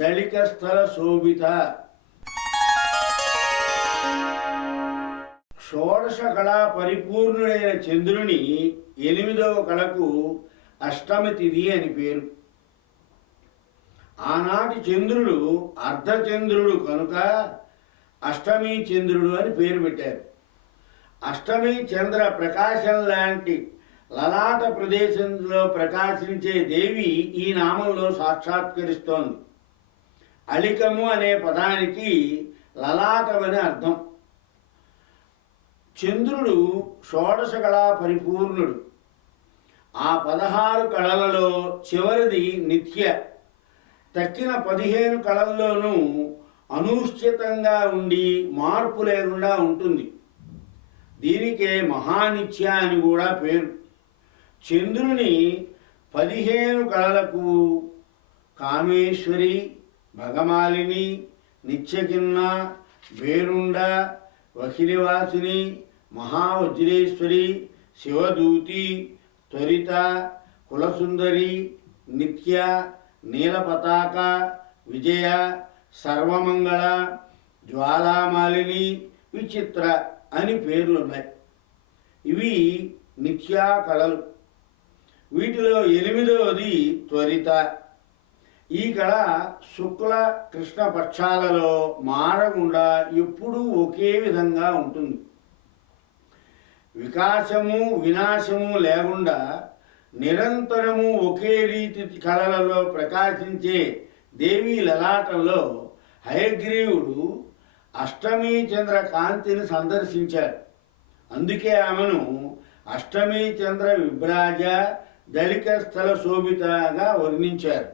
దళిక స్థల శోభిత. షోడశ కళా పరిపూర్ణుడైన చంద్రుని 8వ కళకు అష్టమి తిథి అని పేరు. ఆనాటి చంద్రుడు అర్ధచంద్రుడు కనుక అష్టమి చంద్రుడు అని పేరు పెట్టారు. అష్టమి చంద్ర ప్రకాశం లాంటి లలాట ప్రదేశంలో ప్రకాశించే దేవి ఈ నామంలో సాక్షాత్కరిస్తోంది. అలికము అనే పదానికి లలాటమని అర్థం. చంద్రుడు షోడశ కళా పరిపూర్ణుడు. ఆ 16 కళలలో చివరిది నిత్య. తక్కిన 15 కళల్లోనూ అనూశ్చితంగా ఉండి మార్పు లేకుండా ఉంటుంది. దీనికే మహానిత్య అని కూడా పేరు. చంద్రుని 15 కళలకు కామేశ్వరి, భగమాలిని, నిత్యకిన్న, వేరుండ, వకిలివాసిని, మహావజ్రేశ్వరి, శివదూతి, త్వరిత, కులసుందరి, నిత్య, నీలపతాక, విజయ, సర్వమంగళ, జ్వాలామాలిని, విచిత్ర అని పేర్లున్నాయి. ఇవి నిత్యా కళలు. వీటిలో 8వది త్వరిత. ఈ కళ శుక్ల కృష్ణ పక్షాలలో మారకుండా ఎప్పుడూ ఒకే విధంగా ఉంటుంది. వికాసము వినాశము లేకుండా నిరంతరము ఒకే రీతి కళలలో ప్రకాశించే దేవీ లలాటంలో హయగ్రీవుడు అష్టమి చంద్ర కాంతిని సందర్శించాడు. అందుకే ఆమెను అష్టమి చంద్ర విభ్రాజ దళిక స్థల శోభితగా వర్ణించారు.